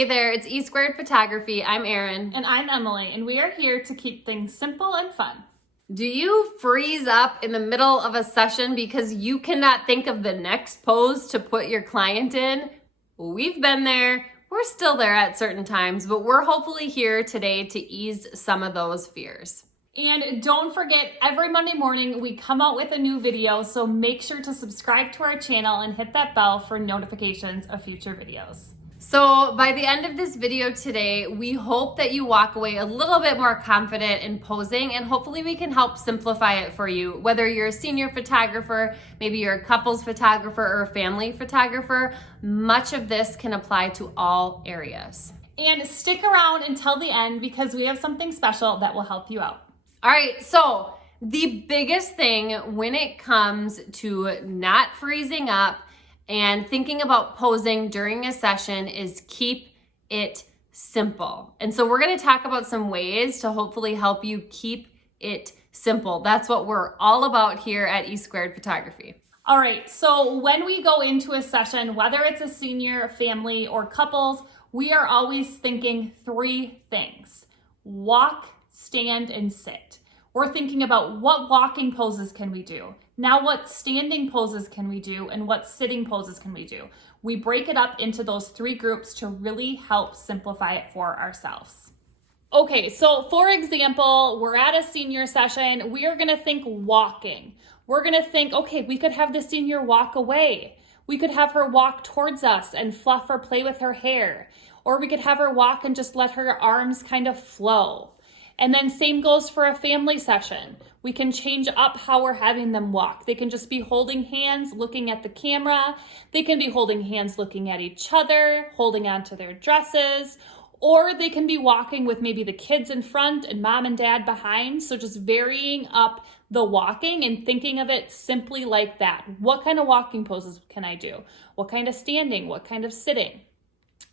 Hey there, it's E Squared Photography. I'm Erin. And I'm Emily, and we are here to keep things simple and fun. Do you freeze up in the middle of a session because you cannot think of the next pose to put your client in? We've been there. We're still there at certain times, but we're hopefully here today to ease some of those fears. And don't forget, every Monday morning we come out with a new video, so make sure to subscribe to our channel and hit that bell for notifications of future videos. So by the end of this video today, we hope that you walk away a little bit more confident in posing, and hopefully we can help simplify it for you. Whether you're a senior photographer, maybe you're a couples photographer or a family photographer, much of this can apply to all areas. And stick around until the end because we have something special that will help you out. All right, so the biggest thing when it comes to not freezing up and thinking about posing during a session is keep it simple. And so we're gonna talk about some ways to hopefully help you keep it simple. That's what we're all about here at E Squared Photography. All right, so when we go into a session, whether it's a senior, family, or couples, we are always thinking three things: walk, stand, and sit. We're thinking about what walking poses can we do? Now what standing poses can we do, and what sitting poses can we do? We break it up into those three groups to really help simplify it for ourselves. Okay, so for example, we're at a senior session. We are gonna think walking. We're gonna think, okay, we could have the senior walk away. We could have her walk towards us and fluff or play with her hair. Or we could have her walk and just let her arms kind of flow. And then same goes for a family session. We can change up how we're having them walk. They can just be holding hands, looking at the camera. They can be holding hands, looking at each other, holding onto their dresses, or they can be walking with maybe the kids in front and mom and dad behind. So just varying up the walking and thinking of it simply like that. What kind of walking poses can I do? What kind of standing? What kind of sitting?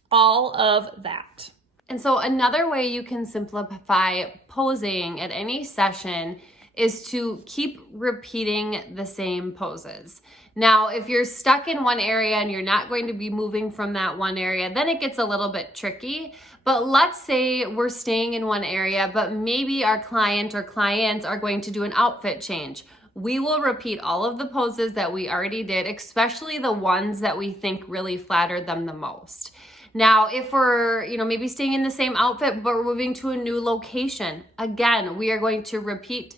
All of that. And so another way you can simplify posing at any session is to keep repeating the same poses. Now, if you're stuck in one area and you're not going to be moving from that one area, then it gets a little bit tricky. But let's say we're staying in one area, but maybe our client or clients are going to do an outfit change. We will repeat all of the poses that we already did, especially the ones that we think really flattered them the most. Now, if we're, maybe staying in the same outfit, but we're moving to a new location, again, we are going to repeat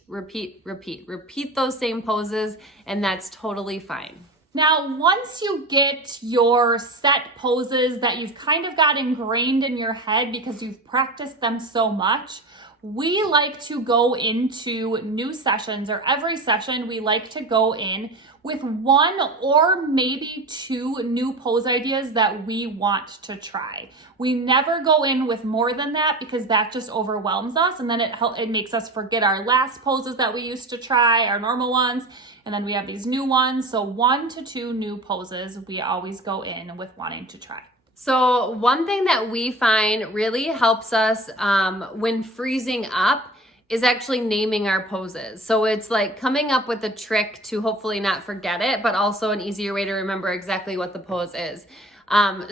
those same poses, and that's totally fine. Now, once you get your set poses that you've kind of got ingrained in your head because you've practiced them so much, we like to go into new sessions, or every session we like to go in with one or maybe two new pose ideas that we want to try. We never go in with more than that because that just overwhelms us, and then it makes us forget our last poses that we used to try, our normal ones, and then we have these new ones. So 1 to 2 new poses we always go in with wanting to try. So one thing that we find really helps us when freezing up is actually naming our poses. So it's like coming up with a trick to hopefully not forget it, but also an easier way to remember exactly what the pose is.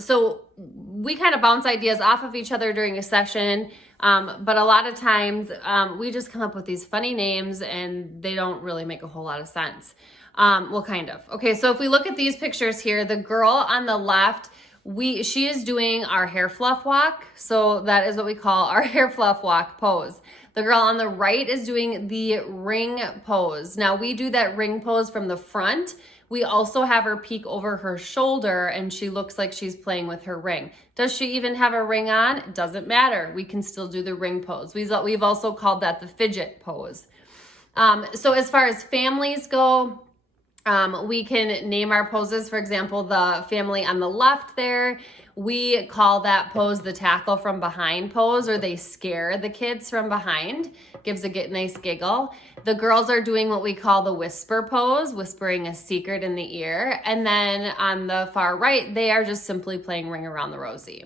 So we kind of bounce ideas off of each other during a session, but a lot of times we just come up with these funny names and they don't really make a whole lot of sense. Well, kind of. Okay, so if we look at these pictures here, the girl on the left, she is doing our hair fluff walk. So that is what we call our hair fluff walk pose. The girl on the right is doing the ring pose. Now we do that ring pose from the front. We also have her peek over her shoulder and she looks like she's playing with her ring. Does she even have a ring on? It doesn't matter. We can still do the ring pose. We've also called that the fidget pose. So as far as families go, we can name our poses. For example, the family on the left there, we call that pose the tackle from behind pose, or they scare the kids from behind. Gives a nice giggle. The girls are doing what we call the whisper pose, whispering a secret in the ear. And then on the far right, they are just simply playing Ring Around the Rosie.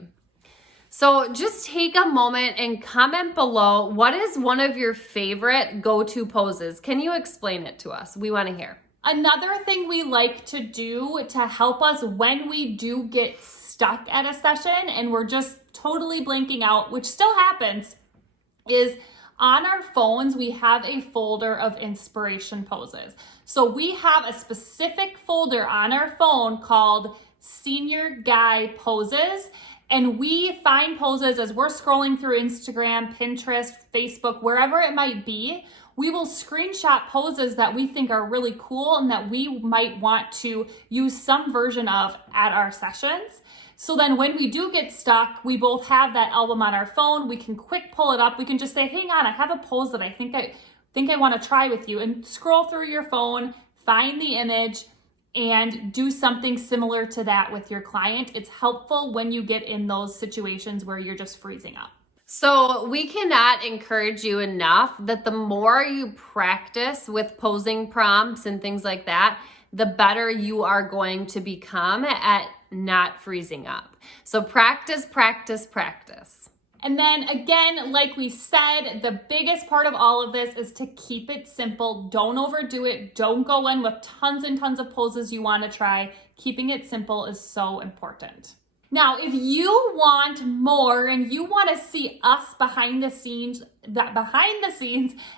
So just take a moment and comment below, what is one of your favorite go-to poses? Can you explain it to us? We want to hear. Another thing we like to do to help us when we do get stuck stuck at a session and we're just totally blanking out, which still happens, is on our phones, we have a folder of inspiration poses. So we have a specific folder on our phone called Senior Guy Poses. And we find poses as we're scrolling through Instagram, Pinterest, Facebook, wherever it might be. We will screenshot poses that we think are really cool and that we might want to use some version of at our sessions. So then when we do get stuck, we both have that album on our phone. We can quick pull it up. We can just say, hang on, I have a pose that I think I want to try with you, and scroll through your phone, find the image, and do something similar to that with your client. It's helpful when you get in those situations where you're just freezing up. So we cannot encourage you enough that the more you practice with posing prompts and things like that, the better you are going to become at not freezing up. So practice, practice, practice. And then again, like we said, the biggest part of all of this is to keep it simple. Don't overdo it. Don't go in with tons and tons of poses you want to try. Keeping it simple is so important. Now, if you want more and you want to see us behind the scenes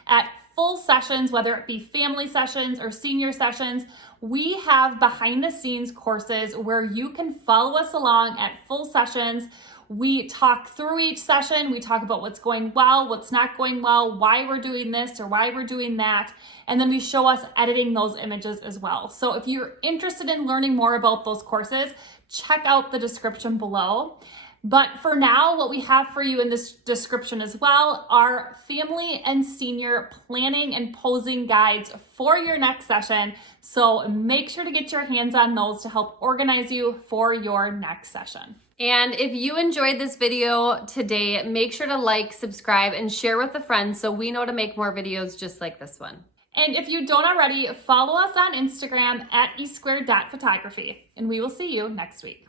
at full sessions, whether it be family sessions or senior sessions, we have behind the scenes courses where you can follow us along at full sessions. We talk through each session. We talk about what's going well, what's not going well, why we're doing this or why we're doing that. And then we show us editing those images as well. So if you're interested in learning more about those courses, check out the description below. But for now, what we have for you in this description as well are family and senior planning and posing guides for your next session. So make sure to get your hands on those to help organize you for your next session. And if you enjoyed this video today, make sure to like, subscribe, and share with a friend so we know to make more videos just like this one. And if you don't already, follow us on Instagram at e2photography, and we will see you next week.